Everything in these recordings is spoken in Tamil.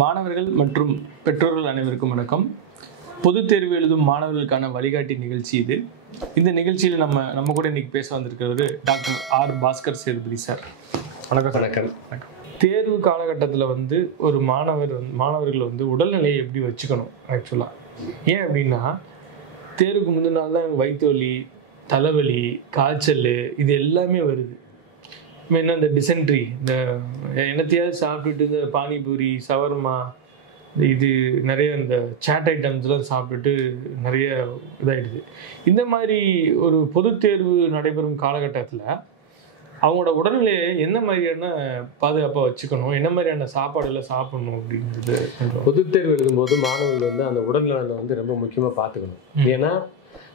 மாணவர்கள் மற்றும் பெற்றோர்கள் அனைவருக்கும் வணக்கம். பொதுத் தேர்வு எழுதும் மாணவர்களுக்கான வழிகாட்டி நிகழ்ச்சி இது. இந்த நிகழ்ச்சியில் நம்ம கூட இன்னைக்கு பேச வந்திருக்கிறவர் doctor R Bhaskar Sethupathi sir. வணக்கம். வணக்கம். தேர்வு காலகட்டத்தில் ஒரு மாணவர்கள் உடல்நிலையை எப்படி வச்சுக்கணும் ஆக்சுவலாக? ஏன் அப்படின்னா, தேர்வுக்கு முந்தின நாள் தான் வயிற்று வலி, தலைவலி, காய்ச்சல் இது எல்லாமே வருது. மெயினாக இந்த டிசென்ட்ரி, இந்த என்னத்தையாவது சாப்பிட்டுட்டு இந்த பானிபூரி, சவர்மா, இது நிறைய இந்த சாட் ஐட்டம்ஸ்லாம் சாப்பிட்டுட்டு நிறைய இதாகிடுது. இந்த மாதிரி ஒரு பொது தேர்வு நடைபெறும் காலகட்டத்தில் அவங்களோட உடல்நிலையை என்ன மாதிரியான பாதுகாப்பாக வச்சுக்கணும், என்ன மாதிரியான சாப்பாடுகளை சாப்பிடணும் அப்படிங்கிறது. பொதுத் தேர்வு எழுதும்போது மாணவர்கள் அந்த உடல்நலனை ரொம்ப முக்கியமாக பார்த்துக்கணும். ஏன்னா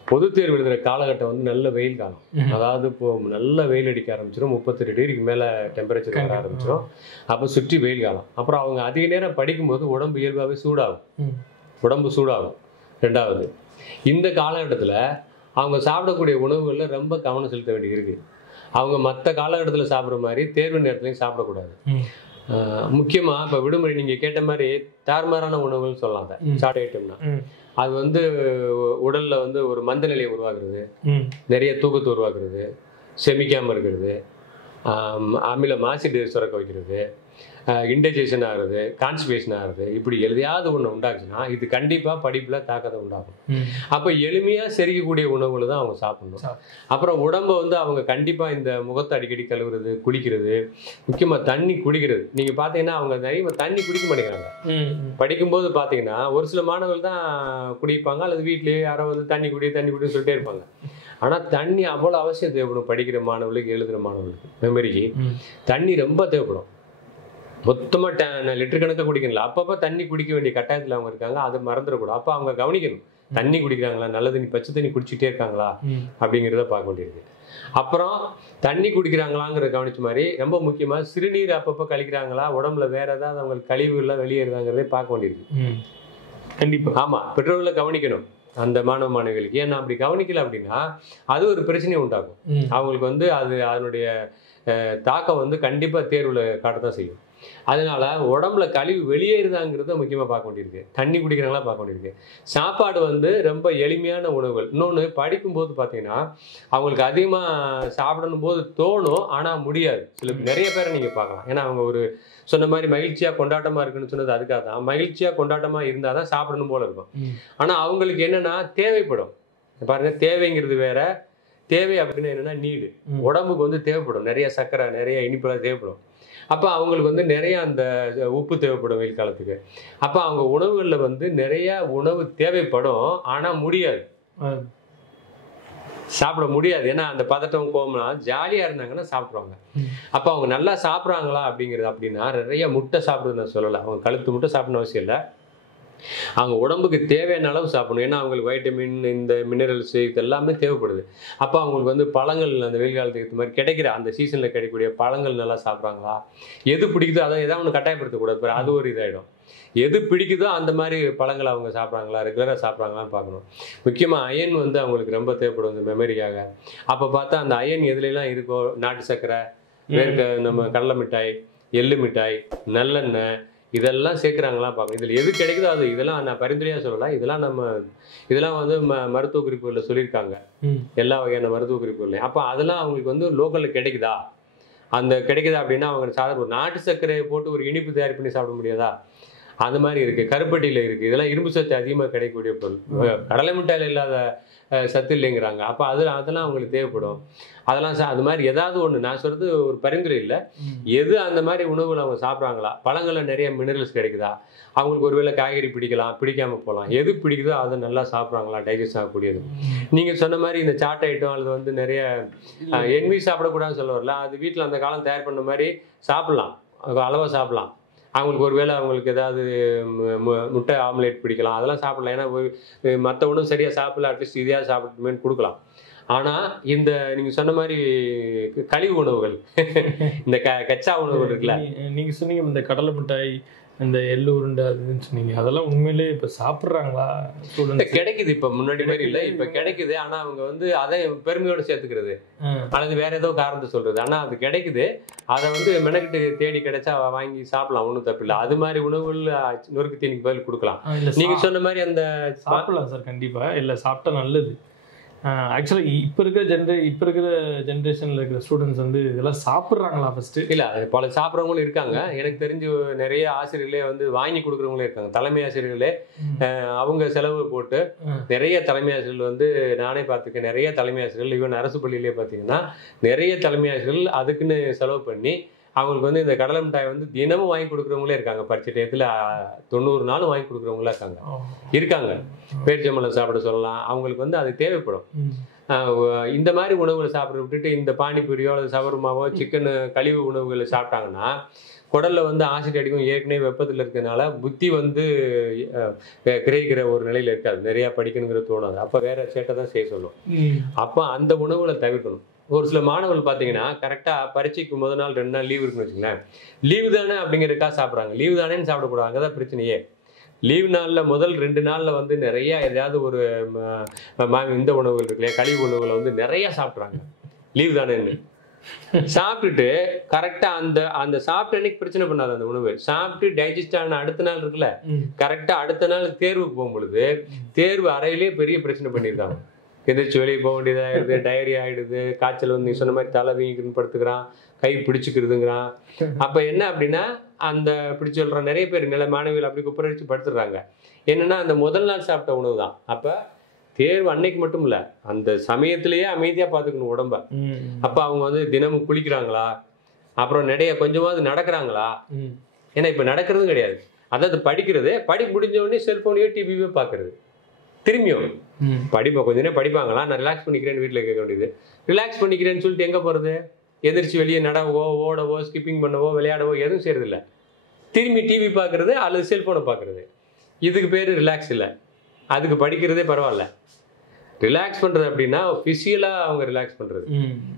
பொது தேர்வு எழுதுகிற காலகட்டம் நல்ல வெயில் காலம். அதாவது இப்போ நல்ல வெயில் அடிக்க ஆரம்பிச்சிடும், 38 டிகிரிக்கு மேலே டெம்பரேச்சர் வர ஆரம்பிச்சிடும். அப்போ சுற்றி வெயில் காலம். அப்புறம் அவங்க அதிக நேரம் படிக்கும்போது உடம்பு இயல்பாகவே சூடாகும். ரெண்டாவது, இந்த காலகட்டத்தில் அவங்க சாப்பிடக்கூடிய உணவுகளில் ரொம்ப கவனம் செலுத்த வேண்டியது இருக்குது. அவங்க மற்ற காலகட்டத்தில் சாப்பிட்ற மாதிரி தேர்வு நேரத்துலையும் சாப்பிடக்கூடாது. முக்கியமாக இப்போ விடுமுறை நீங்கள் கேட்ட மாதிரி தார்மாரான உணவுகள் சொல்லலாம். சாட் ஐட்டம்னா அது உடலில் ஒரு மந்த நிலையை உருவாக்குறது, நிறைய தூக்கத்தை உருவாக்குறது, செமிக்காமல் இருக்கிறது, அமில மாசிட்டு சுரக்க வைக்கிறது, இன்டைஜஷன் ஆகுறது, கான்ஸ்டிபேஷன் ஆகுறது, இப்படி எதையாவது ஒன்று உண்டாச்சுன்னா இது கண்டிப்பாக படிப்பில் தாக்கத்தை உண்டாகும். அப்போ எளிமையாக செரிக்கக்கூடிய உணவுகளை தான் அவங்க சாப்பிடணும். அப்புறம் உடம்பை அவங்க கண்டிப்பாக இந்த முகத்தை அடிக்கடி கழுவுறது, குளிக்கிறது, முக்கியமாக தண்ணி குடிக்கிறது. நீங்கள் பார்த்தீங்கன்னா அவங்க நிறைய தண்ணி குடிக்க மாட்டேங்கிறாங்க. படிக்கும்போது பார்த்தீங்கன்னா ஒரு சில மாணவர்கள் தான் குடிப்பாங்க, அல்லது வீட்லேயே யாரோ தண்ணி குடின்னு சொல்லிட்டே இருப்பாங்க. ஆனால் தண்ணி அவ்வளோ அவசியம் தேவைப்படும். படிக்கிற மாணவர்களுக்கு, எழுதுகிற மாணவர்களுக்கு, மெமரிக்கு தண்ணி ரொம்ப தேவைப்படும். மொத்தமாக லிட்டர் கணக்காக குடிக்கணும். அப்பப்போ தண்ணி குடிக்க வேண்டிய கட்டாயத்தில் அவங்க இருக்காங்க. அதை மறந்துடக்கூடாது. அப்போ அவங்க கவனிக்கணும், தண்ணி குடிக்கிறாங்களா, நல்ல தண்ணி, பச்சை தண்ணி குடிச்சிட்டே இருக்காங்களா அப்படிங்கிறத பார்க்க வேண்டியிருக்கு. அப்புறம் தண்ணி குடிக்கிறாங்களாங்கிறத கவனிச்ச மாதிரி ரொம்ப முக்கியமாக சிறுநீர் அப்பப்போ கழிக்கிறாங்களா, உடம்புல வேற ஏதாவது அவங்களுக்கு கழிவுகள்லாம் வெளியேறுதாங்கிறதே பார்க்க வேண்டியிருக்கு. கண்டிப்பாக. ஆமாம், பெற்றோர்களை கவனிக்கணும் அந்த மாணவ மாணவிகளுக்கு. ஏன்னா அப்படி கவனிக்கல அப்படின்னா அது ஒரு பிரச்சனையை உண்டாகும். அவங்களுக்கு அது அதனுடைய தாக்கம் கண்டிப்பாக தேர்வில் காட்டத்தான் செய்யும். அதனால உடம்புல கழிவு வெளியேறுதாங்கிறத முக்கியமாக பார்க்க வேண்டியிருக்கு. தண்ணி குடிக்கிறாங்களா பார்க்க வேண்டியிருக்கு. சாப்பாடு ரொம்ப எளிமையான உணவுகள். இன்னொன்று, படிக்கும்போது பார்த்தீங்கன்னா அவங்களுக்கு அதிகமாக சாப்பிடணும் போது தோணும், ஆனால் முடியாது. நிறைய பேரை நீங்கள் பார்க்கலாம். ஏன்னா அவங்க சொன்ன மாதிரி மகிழ்ச்சியாக கொண்டாட்டமாக இருக்குன்னு சொன்னது அதுக்காக தான். மகிழ்ச்சியாக கொண்டாட்டமாக இருந்தால் தான் சாப்பிடணும் போல இருக்கும். ஆனால் அவங்களுக்கு என்னென்னா தேவைப்படும். பாருங்க, தேவைங்கிறது வேற, தேவை அப்படின்னு என்னன்னா நீடு. உடம்புக்கு தேவைப்படும், நிறைய சர்க்கரை, நிறைய இனிப்பெல்லாம் தேவைப்படும். அப்போ அவங்களுக்கு நிறைய அந்த உப்பு தேவைப்படும் வெயில் காலத்துக்கு. அப்போ அவங்க உணவுகளில் நிறைய உணவு தேவைப்படும், ஆனால் முடியாது, சாப்பிட முடியாது. ஏன்னா அந்த பதட்டம், கோவம்லாம் ஜாலியாக இருந்தாங்கன்னா சாப்பிட்ருவாங்க. அப்போ அவங்க நல்லா சாப்பிட்றாங்களா அப்படின்னா நிறைய முட்டை சாப்பிடுறது நான் சொல்லலை. அவங்க கழுத்து முட்டை சாப்பிடணும் அவசியம் இல்லை. அவங்க உடம்புக்கு தேவையான அளவு சாப்பிடணும். ஏன்னா அவங்களுக்கு வைட்டமின், இந்த மினரல்ஸ் இது எல்லாமே தேவைப்படுது. அப்போ அவங்களுக்கு பழங்கள் அந்த வெயில் காலத்துக்கு ஏற்ற மாதிரி கிடைக்கிற அந்த சீசனில் கிடைக்கக்கூடிய பழங்கள் நல்லா சாப்பிட்றாங்களா, எது பிடிக்குதோ அதை ஏதாவது ஒன்று கட்டாயப்படுத்தக்கூடாது. அது ஒரு இதாகிடும். எது பிடிக்குதோ அந்த மாதிரி பழங்களை அவங்க சாப்பிட்றாங்களா, ரெகுலராக சாப்பிட்றாங்களான்னு பார்க்கணும். முக்கியமாக அயன் அவங்களுக்கு ரொம்ப தேவைப்படும் இந்த மெமரிக்காக. அப்போ பார்த்தா அந்த அயன் எதுலாம் இருக்கோ, நாட்டு சர்க்கரை, நம்ம கடலை மிட்டாய், எள்ளு மிட்டாய், நல்லெண்ணெய், இதெல்லாம் சேர்க்குறாங்களா பார்க்கணும். இதில் எது கிடைக்குதோ அது. இதெல்லாம் நான் பரிந்துரையாக சொல்லலாம். இதெல்லாம் மருத்துவ குறிப்புகளில் சொல்லியிருக்காங்க, எல்லா வகையான மருத்துவ குறிப்புகள்லையும். அப்போ அதெல்லாம் அவங்களுக்கு லோக்கலில் கிடைக்குதா அப்படின்னா அவங்க சாதாரண ஒரு நாட்டு சர்க்கரையை போட்டு ஒரு இனிப்பு தயார் பண்ணி சாப்பிட முடியாதா? அந்த மாதிரி இருக்குது. கருப்பட்டியில் இருக்குது. இதெல்லாம் இரும்பு சத்து அதிகமாக கிடைக்கக்கூடிய பொருள். கடலை மிட்டாயில் இல்லாத சத்து இல்லைங்கிறாங்க. அப்போ அதெல்லாம் அவங்களுக்கு தேவைப்படும். அதெல்லாம் அது மாதிரி ஏதாவது ஒன்று, நான் சொல்கிறது ஒரு பரிந்துரை இல்லை, எது அந்த மாதிரி உணவுகள் அவங்க சாப்பிட்றாங்களா, பழங்களில் நிறைய மினரல்ஸ் கிடைக்குதா, அவங்களுக்கு ஒருவேளை காய்கறி பிடிக்கலாம், பிடிக்காமல் போகலாம், எது பிடிக்குதோ அதை நல்லா சாப்பிட்றாங்களா, டைஜஸ்ட் ஆகக்கூடியது. நீங்கள் சொன்ன மாதிரி இந்த சாட் ஐட்டம் அல்லது நிறைய என்வி சாப்பிடக்கூடாதுன்னு சொல்ல வரல, அது வீட்டில் அந்த காலம் தயார் பண்ண மாதிரி சாப்பிட்லாம், அளவாக சாப்பிட்லாம். அவங்களுக்கு ஒருவேளை அவங்களுக்கு ஏதாவது முட்டை ஆம்லேட் பிடிக்கலாம், அதெல்லாம் சாப்பிடலாம். ஏன்னா மற்ற உணவு சரியாக சாப்பிடல, அட்லீஸ்ட் இதையாக சாப்பிட்டுமேன்னு கொடுக்கலாம். ஆனால் இந்த நீங்கள் சொன்ன மாதிரி கழிவு உணவுகள், இந்த கச்சா உணவுகள் இருக்குல்ல, நீங்கள் சொன்னீங்க இந்த கடலை மிட்டாய், இந்த எள்ளு உருண்டை அதுன்னு சொன்னீங்க, அதெல்லாம் உண்மையிலேயே இப்போ சாப்பிட்றாங்களா ஸ்டூடெண்ட்ஸ்? கிடைக்குது, இப்ப முன்னாடி மாதிரி இல்லை, இப்ப கிடைக்குது. ஆனா அவங்க வந்து அதை பெருமையோட சேர்த்துக்கிறது அல்லது வேற ஏதோ காரணத்தை சொல்றது. ஆனா அது கிடைக்குது, அதை வந்து மெனக்கிட்டு தேடி கிடைச்சா வாங்கி சாப்பிடலாம், ஒன்றும் தப்பு இல்லை. அது மாதிரி உணவுகள் நொறுக்கு தீனிக்கு பதில் கொடுக்கலாம். நீங்க சொன்ன மாதிரி அந்த சாப்பிடலாம் சார், கண்டிப்பா இல்லை சாப்பிட்டா நல்லது. ஆக்சுவலாக இப்போ இருக்கிற ஜென்ரேஷனில் இருக்கிற ஸ்டூடெண்ட்ஸ் வந்து இதெல்லாம் சாப்பிட்றாங்களா ஃபர்ஸ்ட்டு? இல்லை, பல சாப்பிட்றவங்களும் இருக்காங்க. எனக்கு தெரிஞ்சு நிறைய ஆசிரியர்களே வந்து வாங்கி கொடுக்குறவங்களே இருக்காங்க. தலைமை ஆசிரியர்களே அவங்க செலவு போட்டு நிறைய தலைமை ஆசிரியர்கள் வந்து நானே பார்த்துருக்கேன். நிறைய தலைமை ஆசிரியர்கள் ஈவன் அரசு பள்ளியிலே பார்த்தீங்கன்னா நிறைய தலைமை ஆசிரியர்கள் அதுக்குன்னு செலவு பண்ணி அவங்களுக்கு வந்து இந்த கடலை மிட்டாய் வந்து தினமும் வாங்கி கொடுக்குறவங்களே இருக்காங்க. பரீட்சை டயத்தில் 90 நாளும் வாங்கி கொடுக்குறவங்களா இருக்காங்க. பேரிச்சம்பழம் சாப்பிட சொல்லலாம், அவங்களுக்கு வந்து அது தேவைப்படும். இந்த மாதிரி உணவுகளை சாப்பிட விட்டுட்டு இந்த பானிபூரியோ அல்லது சவர்மாவோ சிக்கன் கழிவு உணவுகளை சாப்பிட்டாங்கன்னா குடல்ல வந்து ஆசிட் அடிக்கும். ஏற்கனவே வெப்பத்தில் இருக்கிறதுனால புத்தி வந்து கிரகிக்கிற ஒரு நிலையில இருக்காது, நிறைய படிக்கணுங்கிற தோணாது. அப்ப வேற சேட்டை தான் செய்ய சொல்லும். அப்ப அந்த உணவுகளை தவிர்க்கணும். ஒரு சில மாணவர்கள் பார்த்தீங்கன்னா கரெக்டாக பரீட்சைக்கு முதல் நாள் 2 நாள் லீவ் இருக்குன்னு வச்சுங்களேன், லீவு தானே அப்படிங்கிறதுக்கா சாப்பிட்றாங்க. லீவு தானேன்னு சாப்பிடக்கூடாது, அங்கே தான் பிரச்சனையே. லீவ் நாளில் முதல் 2 நாளில் வந்து நிறைய ஏதாவது ஒரு இந்த உணவுகள் இருக்குல்லையா, கழிவு உணவுகளை வந்து நிறைய சாப்பிட்றாங்க லீவு தானேன்னு. சாப்பிட்டுட்டு கரெக்டாக அந்த சாப்பிட்ட அன்னைக்கு பிரச்சனை பண்ணாது. அந்த உணவு சாப்பிட்டு டைஜஸ்ட் ஆன அடுத்த நாள் இருக்குல்ல, கரெக்டாக அடுத்த நாள் தேர்வுக்கு போகும்பொழுது தேர்வு அறையிலேயே பெரிய பிரச்சனை பண்ணியிருக்காங்க. எதிர்ச்சி வெளியே போக வேண்டியதாகிடுது, டயரி ஆகிடுது, காய்ச்சல் வந்து நீ சொன்ன மாதிரி தலை வீங்கின்னு படுத்துக்கிறான், கை பிடிச்சிக்கிறதுங்கிறான். அப்போ என்ன அப்படின்னா அந்த பிடிச்சி சொல்கிற நிறைய பேர் நில மாணவிகள் அப்படி குப்பரடிச்சு படுத்துடுறாங்க. என்னன்னா அந்த முதல் நாள் சாப்பிட்ட உணவு தான். அப்போ தேர்வு அன்னைக்கு மட்டும் இல்லை, அந்த சமயத்திலேயே அமைதியாக பார்த்துக்கணும் உடம்ப. அப்போ அவங்க வந்து தினமும் குளிக்கிறாங்களா, அப்புறம் நிறைய கொஞ்சமாவது நடக்கிறாங்களா? ஏன்னா இப்போ நடக்கிறதும் கிடையாது. அதாவது படிக்கிறது, படிப்பு முடிஞ்ச உடனே செல்ஃபோனையோ டிவியோ பார்க்கறது. திரும்பியும் படிப்பை கொஞ்ச நேரம் படிப்பாங்களா, நான் ரிலாக்ஸ் பண்ணிக்கிறேன்னு வீட்டில் கேட்க வேண்டியது. ரிலாக்ஸ் பண்ணிக்கிறேன்னு சொல்லிட்டு எங்கே போகிறது? எதிர்ச்சி வெளியே நடவோ ஓடவோ ஸ்கிப்பிங் பண்ணவோ விளையாடவோ எதுவும் செய்யறதில்ல. திரும்பி டிவி பார்க்கறது அல்லது செல்ஃபோனை பார்க்கறது. இதுக்கு பேர் ரிலாக்ஸ் இல்லை, அதுக்கு படிக்கிறதே பரவாயில்ல. ரிலாக்ஸ் பண்ணுறது அப்படின்னா ஃபிசிக்கலாக அவங்க ரிலாக்ஸ் பண்ணுறது.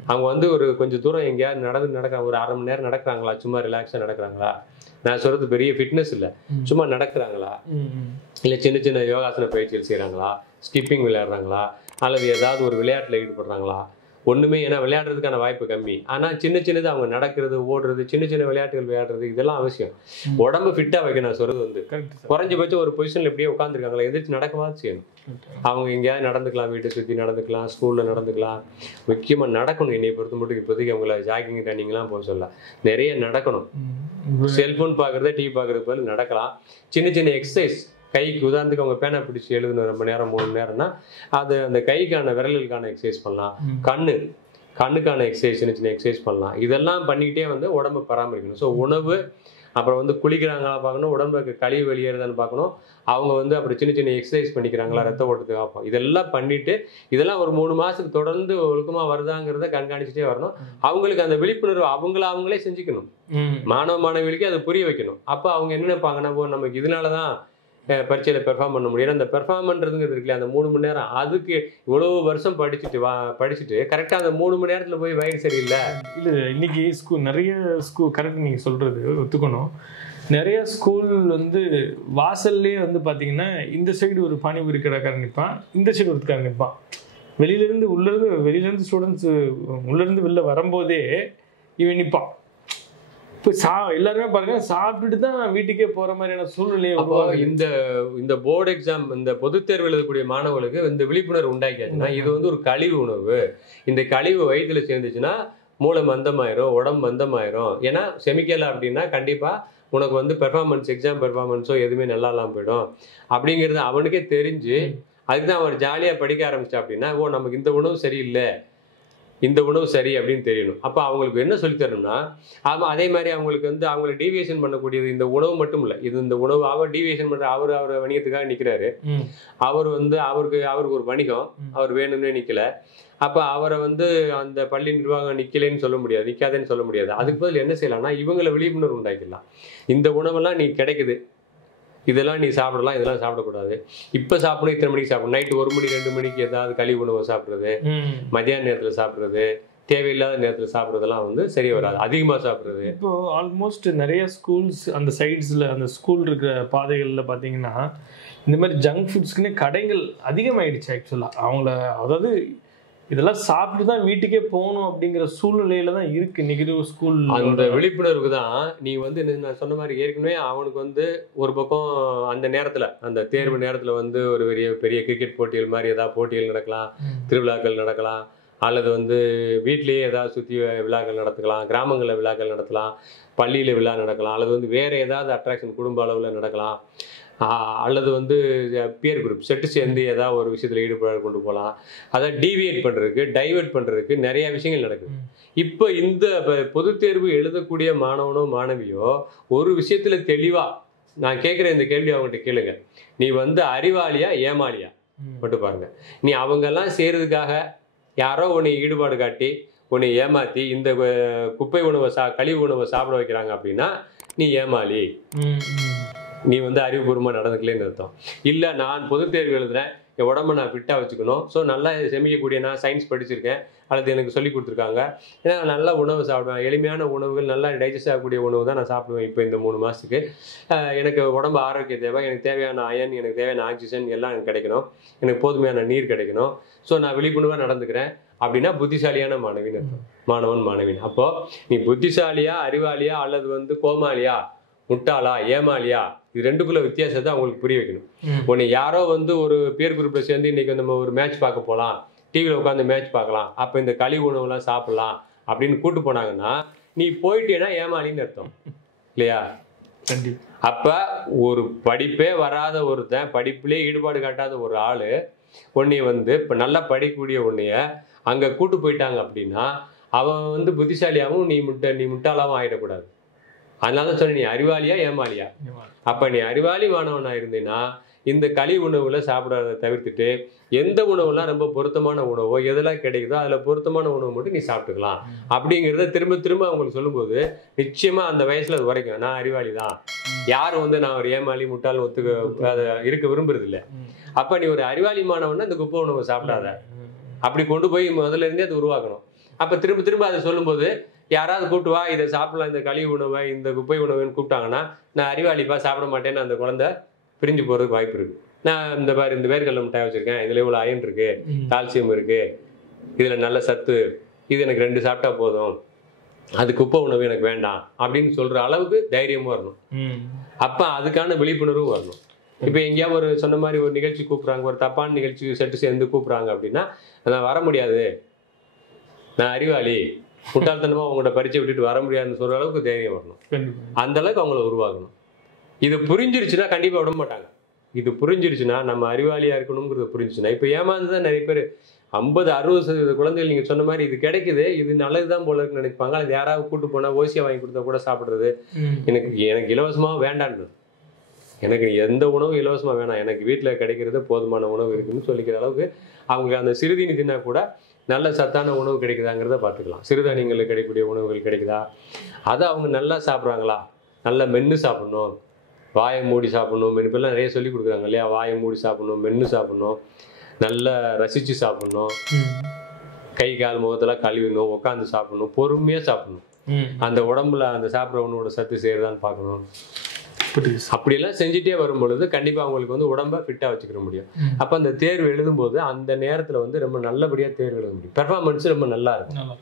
அவங்க வந்து ஒரு கொஞ்சம் தூரம் எங்கேயாவது நடக்கிறாங்க, ஒரு 1/2 மணி நேரம் நடக்கிறாங்களா, சும்மா ரிலாக்ஸாக நடக்கிறாங்களா? நான் சொல்கிறது பெரிய ஃபிட்னஸ் இல்லை, சும்மா நடக்கிறாங்களா, இல்லை சின்ன சின்ன யோகாசன பயிற்சிகள் செய்கிறாங்களா, ஸ்கிப்பிங் விளையாடுறாங்களா, அல்லது ஏதாவது ஒரு விளையாட்டில் ஈடுபடுறாங்களா? ஒன்றுமே. ஏன்னா விளையாடுறதுக்கான வாய்ப்பு கம்மி. ஆனால் சின்ன சின்னது அவங்க நடக்கிறது, ஓடுறது, சின்ன சின்ன விளையாட்டுகள் விளையாடுறது, இதெல்லாம் அவசியம். உடம்பு ஃபிட்டாக வைக்க நான் சொல்கிறது வந்து குறைஞ்சபட்சம் ஒரு பொசிஷனில் எப்படியே உட்காந்துருக்காங்களா, எதிர்த்து நடக்கவாது செய்யணும். அவங்க எங்கேயாவது நடந்துக்கலாம், வீட்டை சுற்றி நடந்துக்கலாம், ஸ்கூலில் நடந்துக்கலாம். முக்கியமாக நடக்கணும். என்னை பொறுத்த மட்டும் இப்போதைக்கு அவங்கள ஜாக்கிங் ரன்னிங்லாம் போக சொல்லலாம், நிறைய நடக்கணும். செல்ஃபோன் பார்க்குறத டிவி பார்க்குறது போல நடக்கலாம். சின்ன சின்ன எக்ஸசைஸ், கைக்கு உதாரணத்துக்கு அவங்க பேனா பிடிச்சி எழுதணும் 2 மணி நேரம் 3 மணி நேரம்னா அது அந்த கைக்கான விரல்களுக்கான எக்ஸசைஸ் பண்ணலாம். கண்ணுக்கான எக்ஸசைஸ், சின்ன சின்ன எக்ஸசைஸ் பண்ணலாம். இதெல்லாம் பண்ணிக்கிட்டே வந்து உடம்பை பராமரிக்கணும். ஸோ உணவு, அப்புறம் வந்து குளிக்கிறாங்களா பார்க்கணும், உடம்புக்கு கழிவு வெளியேறதான்னு பார்க்கணும், அவங்க வந்து அப்புறம் சின்ன சின்ன எக்ஸசைஸ் பண்ணிக்கிறாங்களா, ரத்த ஓட்டத்துக்கு பார்ப்போம். இதெல்லாம் பண்ணிட்டு இதெல்லாம் ஒரு 3 மாதத்துக்கு தொடர்ந்து ஒழுக்கமாக வருதாங்கிறத கண்காணிச்சுட்டே வரணும். அவங்களுக்கு அந்த விழிப்புணர்வு அவங்களே செஞ்சுக்கணும். மாணவ மாணவிகளுக்கு அதை புரிய வைக்கணும். அப்போ அவங்க என்ன நினைப்பாங்கன்னா, நமக்கு இதனால தான் பரீட்சையில் பெர்ஃபார்ம் பண்ண முடியும். அந்த பெர்ஃபார்மன்றதுங்கிறது இருக்குல்ல, அந்த 3 மணி நேரம், அதுக்கு இவ்வளவு வருஷம் படிச்சுட்டு கரெக்டாக அந்த 3 மணி நேரத்தில் போய் வயிறு சரியில்லை. இல்லை, இன்னைக்கு நிறைய ஸ்கூல் கரெக்ட் நீங்கள் சொல்கிறது ஒத்துக்கணும். நிறைய ஸ்கூல் வந்து வாசல்லே வந்து பார்த்தீங்கன்னா இந்த சைடு ஒரு பானிபூரி கடைக்காரன் நிற்பான், இந்த சைடு ஒருக்காரன் நிற்பான். வெளியிலேருந்து ஸ்டூடெண்ட்ஸ் உள்ளேருந்து வெளில வரும்போதே இவன் நிற்பான். இப்போ எல்லாருமே பாருங்க சாப்பிட்டுட்டு தான் வீட்டுக்கே போற மாதிரியான சூழ்நிலையை. இந்த போர்டு எக்ஸாம், இந்த பொதுத் தேர்வு எழுதக்கூடிய மாணவர்களுக்கு இந்த விழிப்புணர்வு உண்டாக்கியாச்சுன்னா இது வந்து ஒரு கழிவு உணவு. இந்த கழிவு வயிற்றுல சேர்ந்துச்சுன்னா மூளை மந்தமாயிரும், உடம்பு மந்தமாயிரும். ஏன்னா செமிக்கல அப்படின்னா கண்டிப்பா உனக்கு வந்து எக்ஸாம் பெர்ஃபார்மன்ஸோ எதுவுமே நல்லா இல்லாமல் போயிடும் அப்படிங்கிறது அவனுக்கே தெரிஞ்சு அதுக்கு தான் அவர் ஜாலியாக படிக்க ஆரம்பிச்சா அப்படின்னா, நமக்கு இந்த உணவு சரியில்லை, இந்த உணவு சரி அப்படின்னு தெரியணும். அப்போ அவங்களுக்கு என்ன சொல்லி தரணும்னா, அதே மாதிரி அவங்களுக்கு வந்து அவங்களை டீவியேஷன் பண்ணக்கூடியது இந்த உணவு மட்டும் இல்லை. இந்த உணவு அவர் டீவியேஷன் பண்ற, அவர் வணிகத்துக்காக நிற்கிறாரு. அவர் வந்து அவருக்கு ஒரு வணிகம், அவர் வேணும்னே நிற்கல. அப்போ அவரை வந்து அந்த பள்ளி நிர்வாகம் நிற்கலைன்னு சொல்ல முடியாது, நிற்காதேன்னு சொல்ல முடியாது. அதுக்கு பதில் என்ன செய்யலாம்னா, இவங்களை விழிப்புணர்வு உண்டாக்கிடலாம். இந்த உணவெல்லாம் நீ கிடைக்குது, இதெல்லாம் நீ சாப்பிடலாம், இதெல்லாம் சாப்பிடக்கூடாது. இப்போ சாப்பிடணும், இத்தனை மணிக்கு சாப்பிடணும், நைட்டு 1 மணி 2 மணிக்கு ஏதாவது கழிவு உணவை சாப்பிட்றது, மதியான நேரத்தில் சாப்பிட்றது, தேவையில்லாத நேரத்தில் சாப்பிட்றதெல்லாம் வந்து சரி வராது. அதிகமாக சாப்பிட்றது. இப்போ ஆல்மோஸ்ட் நிறைய ஸ்கூல்ஸ் அந்த சைட்ஸில் அந்த ஸ்கூல் இருக்கிற பாதைகளில் பார்த்தீங்கன்னா இந்த மாதிரி ஜங்க் ஃபுட்ஸ்க்குன்னே கடைகள் அதிகமாகிடுச்சு ஆக்சுவலாக. அவங்கள அதாவது இதெல்லாம் சாப்பிட்டு தான் வீட்டுக்கே போகணும் அப்படிங்கிற சூழ்நிலையில தான் இருக்கு இன்னைக்கு ஸ்கூல். அந்த விழிப்புணர்வுக்கு தான் நீ வந்து நான் சொன்ன மாதிரி ஏற்கனவே அவனுக்கு வந்து ஒரு பக்கம் அந்த நேரத்தில் அந்த தேர்வு நேரத்தில் வந்து ஒரு பெரிய பெரிய கிரிக்கெட் போட்டிகள் மாதிரி ஏதாவது போட்டிகள் நடக்கலாம், திருவிழாக்கள் நடக்கலாம், அல்லது வந்து வீட்லேயே ஏதாவது சுற்றி விழாக்கள் நடத்தலாம், கிராமங்களில் விழாக்கள் நடத்தலாம், பள்ளியில் விழா நடக்கலாம், அல்லது வந்து வேறு ஏதாவது அட்ராக்ஷன் குடும்ப அளவில் நடக்கலாம், அல்லது வந்து பியர் குரூப் செட்டு சேர்ந்து ஏதாவது ஒரு விஷயத்தில் ஈடுபாடு கொண்டு போகலாம். அதை டீவியேட் பண்ணுறதுக்கு டைவெர்ட் பண்ணுறதுக்கு நிறைய விஷயங்கள் நடக்குது. இப்போ இந்த பொது தேர்வு எழுதக்கூடிய மாணவனோ மாணவியோ ஒரு விஷயத்தில் தெளிவாக நான் கேட்குற இந்த கேள்வி அவங்ககிட்ட கேளுங்க. நீ வந்து அறிவாளியா ஏமாளியா மட்டும் பாருங்க. நீ அவங்கெல்லாம் செய்கிறதுக்காக யாரோ உன்னை ஈடுபாடு காட்டி உன்னை ஏமாற்றி இந்த குப்பை உணவை கழிவு உணவை சாப்பிட வைக்கிறாங்க அப்படின்னா நீ ஏமாளி, நீ வந்து அறிவுபூர்வமாக நடந்துக்கலன்னு அர்த்தம். இல்லை நான் பொது தேர்வு எழுதுறேன், என் உடம்பை நான் ஃபிட்டாக வச்சுக்கணும், ஸோ நல்லா செமிக்கக்கூடிய நான் சயின்ஸ் படிச்சிருக்கேன் அல்லது எனக்கு சொல்லி கொடுத்துருக்காங்க, ஏன்னா நான் நல்லா உணவு சாப்பிடுவேன், எளிமையான உணவுகள் நல்லா டைஜஸ்ட் ஆகக்கூடிய உணவு தான் நான் சாப்பிடுவேன். இப்போ இந்த 3 மாதத்துக்கு எனக்கு உடம்பு ஆரோக்கியம் தேவை, எனக்கு தேவையான அயன், எனக்கு தேவையான ஆக்சிஜன் எல்லாம் எனக்கு கிடைக்கணும், எனக்கு போதுமையான நீர் கிடைக்கணும், ஸோ நான் விழிப்புணர்வாக நடந்துக்கிறேன் அப்படின்னா புத்திசாலியான மாணவின்னு அர்த்தம். மாணவன் மாணவின். அப்போது நீ புத்திசாலியா அறிவாளியா அல்லது வந்து கோமாளியா முட்டாளா ஏமாளியா இது ரெண்டுக்குள்ள வித்தியாசத்தை அவங்களுக்கு புரிய வைக்கணும். உன்னை யாரோ வந்து ஒரு பியர் குரூப்ல சேர்ந்து இன்னைக்கு நம்ம ஒரு மேட்ச் பார்க்க போகலாம், டிவியில் உட்காந்து மேட்ச் பார்க்கலாம், அப்போ இந்த கழிவு உணவுலாம் சாப்பிடலாம் அப்படின்னு கூட்டு போனாங்கன்னா நீ போயிட்டேன்னா ஏமாளின்னு அர்த்தம் இல்லையா? அப்ப ஒரு படிப்பே வராத ஒருத்தன், படிப்புலேயே ஈடுபாடு காட்டாத ஒரு ஆளு உன்னைய வந்து இப்போ நல்லா படிக்கக்கூடிய உன்னைய அங்கே கூட்டு போயிட்டாங்க அப்படின்னா அவன் வந்து புத்திசாலியாகவும் நீ முட்டாளாவும் ஆகிடக்கூடாது. அதனால தான் சொன்ன, நீ அறிவாளியா ஏமாளியா? அப்போ நீ அறிவாளி மாணவனா இருந்தீங்கன்னா இந்த கழிவு உணவுல சாப்பிடாத தவிர்த்துட்டு எந்த உணவுலாம் ரொம்ப பொருத்தமான உணவோ எதெல்லாம் கிடைக்குதோ அதில் பொருத்தமான உணவு மட்டும் நீ சாப்பிட்டுக்கலாம் அப்படிங்கிறத திரும்ப திரும்ப அவங்களுக்கு சொல்லும்போது நிச்சயமா அந்த வயசுல அது வரைக்கும் நான் அறிவாளி தான், யாரும் வந்து நான் ஒரு ஏமாளி முட்டாள் அதை இருக்க விரும்புறது இல்லை. அப்போ நீ ஒரு அறிவாளி மாணவன்னா இந்த குப்பை உணவை சாப்பிடாத அப்படி கொண்டு போய் முதல்ல இருந்தே அதை உருவாக்கணும். அப்போ திரும்ப திரும்ப அதை சொல்லும்போது யாராவது கூப்பிட்டு வா இதை சாப்பிடலாம், இந்த கழிவு உணவை இந்த குப்பை உணவுன்னு கூப்பிட்டாங்கன்னா நான் அறிவாளிப்பா சாப்பிட மாட்டேன்னு அந்த குழந்தை பிரிஞ்சு போகிறதுக்கு வாய்ப்பு இருக்குது. நான் இந்த வேர்க்கடலை மிட்டாய் வச்சுருக்கேன், இதில் இவ்வளோ அயன் இருக்குது, கால்சியம் இருக்குது, இதில் நல்ல சத்து, இது எனக்கு 2 சாப்பிட்டா போதும், அது குப்பை உணவு எனக்கு வேண்டாம் அப்படின்னு சொல்கிற அளவுக்கு தைரியமும் வரணும். அப்போ அதுக்கான விழிப்புணர்வும் வரணும். இப்போ எங்கேயாவது ஒரு சொன்ன மாதிரி ஒரு நிகழ்ச்சி கூப்பிட்றாங்க, ஒரு தப்பான நிகழ்ச்சி செட்டு சேர்ந்து கூப்பிட்றாங்க அப்படின்னா நான் வர முடியாது, நான் அறிவாளி, முட்டாள்தனமாக அவங்களோட பரிச்சை விட்டுட்டு வர முடியாதுன்னு சொல்கிற அளவுக்கு தைரியம் வரணும். அந்த அளவுக்கு அவங்கள உருவாக்கணும். இது புரிஞ்சிருச்சுன்னா கண்டிப்பாக விட மாட்டாங்க. இது புரிஞ்சிருச்சுன்னா நம்ம அறிவாளியாக இருக்கணுங்கிறது புரிஞ்சிச்சுன்னா இப்போ ஏமாந்து தான் நிறைய பேர் 50-60% குழந்தைகள் நீங்கள் சொன்ன மாதிரி இது கிடைக்குது, இது நல்லது தான் போல இருக்குன்னு நினைப்பாங்க. அது யாராவது கூட்டு போனால் ஓசியா வாங்கி கொடுத்தா கூட சாப்பிட்றது, எனக்கு இலவசமாக வேண்டான்றது, எனக்கு எந்த உணவும் இலவசமாக வேணாம், எனக்கு வீட்டில் கிடைக்கிறது போதுமான உணவு இருக்குன்னு சொல்லிக்கிற அளவுக்கு அவங்களுக்கு அந்த சிறுதீனி தின்னா கூட நல்ல சத்தான உணவு கிடைக்குதாங்கிறத பார்த்துக்கலாம். சிறுதானியங்களில் கிடைக்கக்கூடிய உணவுகள் கிடைக்குதா, அதை அவங்க நல்லா சாப்பிட்றாங்களா, நல்லா மென்று சாப்பிட்ணும், வாயை மூடி சாப்பிட்ணும், மென்னுப்பெல்லாம் நிறைய சொல்லி கொடுக்குறாங்க இல்லையா, வாயை மூடி சாப்பிட்ணும், மென்று சாப்பிட்ணும், நல்லா ரசித்து சாப்பிட்ணும், கை கால் முகத்தெல்லாம் கழுவிடணும், உட்காந்து சாப்பிட்ணும், பொறுமையாக சாப்பிட்ணும், அந்த உடம்புல அந்த சாப்பிட்ற உணவோட சத்து சேருதான்னு பார்க்கணும். அப்படியெல்லாம் செஞ்சுட்டே வரும் பொழுது கண்டிப்பா அவங்களுக்கு வந்து உடம்ப ஃபிட்டா வச்சுக்கிற முடியும். அப்ப அந்த தேர்வு எழுதும் போது அந்த நேரத்துல வந்து ரொம்ப நல்லபடியா தேர்வு எழுத முடியும், பெர்ஃபார்மன்ஸ் ரொம்ப நல்லா இருக்கும்.